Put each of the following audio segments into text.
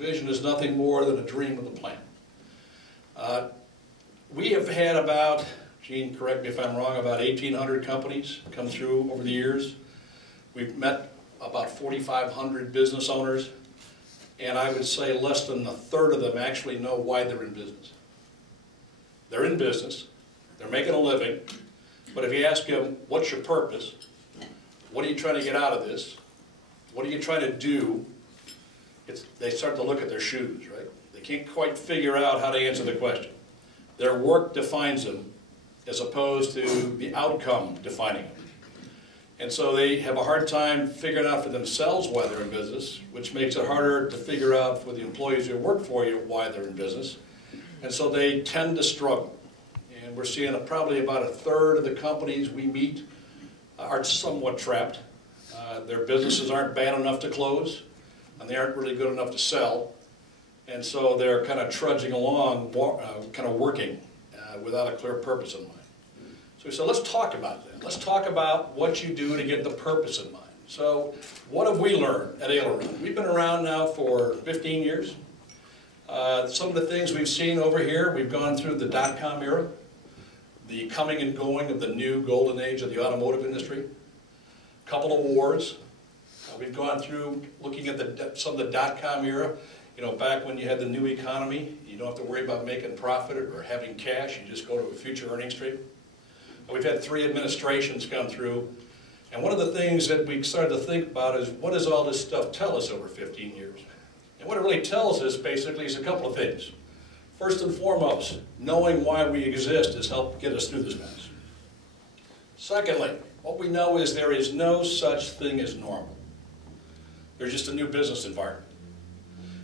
vision is nothing more than a dream with a plan. We have had about, Gene, correct me if I'm wrong, about 1,800 companies come through over the years. We've met about 4,500 business owners, and I would say less than a third of them actually know why they're in business. They're in business, they're making a living, but if you ask them, what's your purpose? What are you trying to get out of this? What are you trying to do? They start to look at their shoes, right? They can't quite figure out how to answer the question. Their work defines them as opposed to the outcome defining them. And so they have a hard time figuring out for themselves why they're in business, which makes it harder to figure out for the employees who work for you why they're in business. And so they tend to struggle. And we're seeing probably about a third of the companies we meet are somewhat trapped. Their businesses aren't bad enough to close, and they aren't really good enough to sell. And so they're kind of trudging along, kind of working without a clear purpose in mind. So we said, let's talk about that. Let's talk about what you do to get the purpose in mind. So what have we learned at Aileron? We've been around now for 15 years. Some of the things we've seen over here, we've gone through the dot-com era, the coming and going of the new golden age of the automotive industry, a couple of wars. We've gone through looking at some of the dot-com era. You know, back when you had the new economy, you don't have to worry about making profit or having cash. You just go to a future earning stream. We've had 3 administrations come through. And one of the things that we started to think about is, what does all this stuff tell us over 15 years? And what it really tells us, basically, is a couple of things. First and foremost, knowing why we exist has helped get us through this mess. Secondly, what we know is there is no such thing as normal. There's just a new business environment.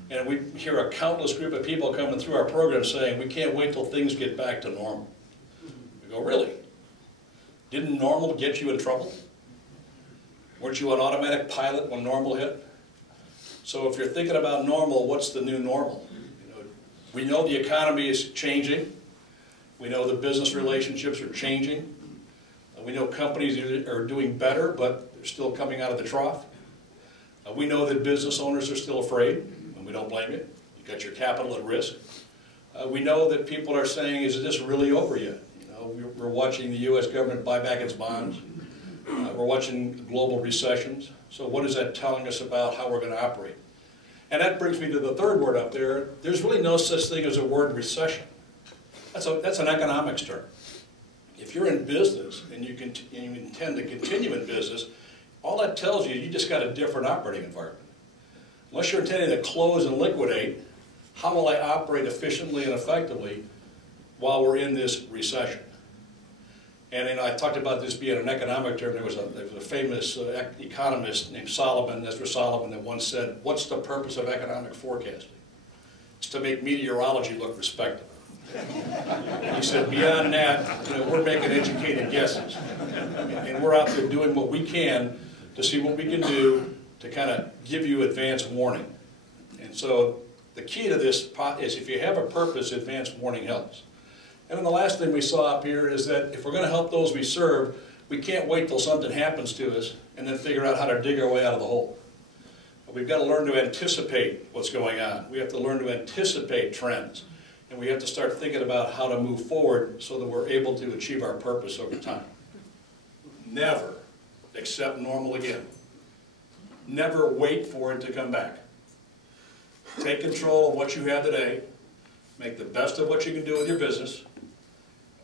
And we hear a countless group of people coming through our program saying, we can't wait till things get back to normal. We go, really? Didn't normal get you in trouble? Weren't you an automatic pilot when normal hit? So if you're thinking about normal, what's the new normal? We know the economy is changing. We know the business relationships are changing. We know companies are doing better, but they're still coming out of the trough. We know that business owners are still afraid, and we don't blame you. You've got your capital at risk. We know that people are saying, is this really over yet? We're watching the U.S. government buy back its bonds. We're watching global recessions. So what is that telling us about how we're going to operate? And that brings me to the third word up there. There's really no such thing as a word recession. That's an economics term. If you're in business and you intend to continue in business, all that tells you, you just got a different operating environment. Unless you're intending to close and liquidate, how will I operate efficiently and effectively while we're in this recession? And I talked about this being an economic term. There was a famous economist named Sullivan, that once said, what's the purpose of economic forecasting? It's to make meteorology look respectable. He said, beyond that, we're making educated guesses. And we're out there doing what we can to see what we can do to kind of give you advance warning. And so the key to this is, if you have a purpose, advance warning helps. And then the last thing we saw up here is that if we're going to help those we serve, we can't wait till something happens to us and then figure out how to dig our way out of the hole. We've got to learn to anticipate what's going on. We have to learn to anticipate trends. And we have to start thinking about how to move forward so that we're able to achieve our purpose over time. Never accept normal again. Never wait for it to come back. Take control of what you have today. Make the best of what you can do with your business.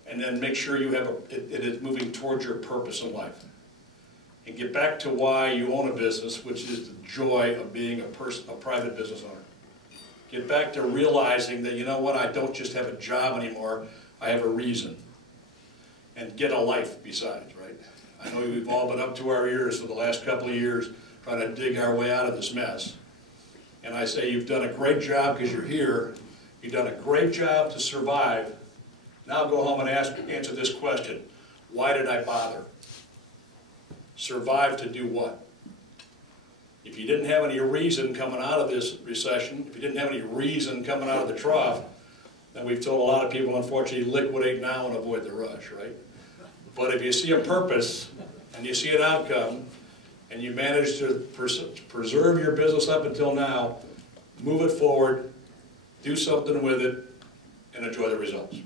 And then make sure you have it is moving towards your purpose in life. And get back to why you own a business, which is the joy of being a private business owner. Get back to realizing that, you know what, I don't just have a job anymore, I have a reason. And get a life besides, right? I know we've all been up to our ears for the last couple of years trying to dig our way out of this mess. And I say you've done a great job because you're here. You've done a great job to survive. Now go home and answer this question. Why did I bother? Survive to do what? If you didn't have any reason coming out of this recession, if you didn't have any reason coming out of the trough, then we've told a lot of people, unfortunately, liquidate now and avoid the rush, right? But if you see a purpose and you see an outcome and you manage to preserve your business up until now, move it forward, do something with it, and enjoy the results.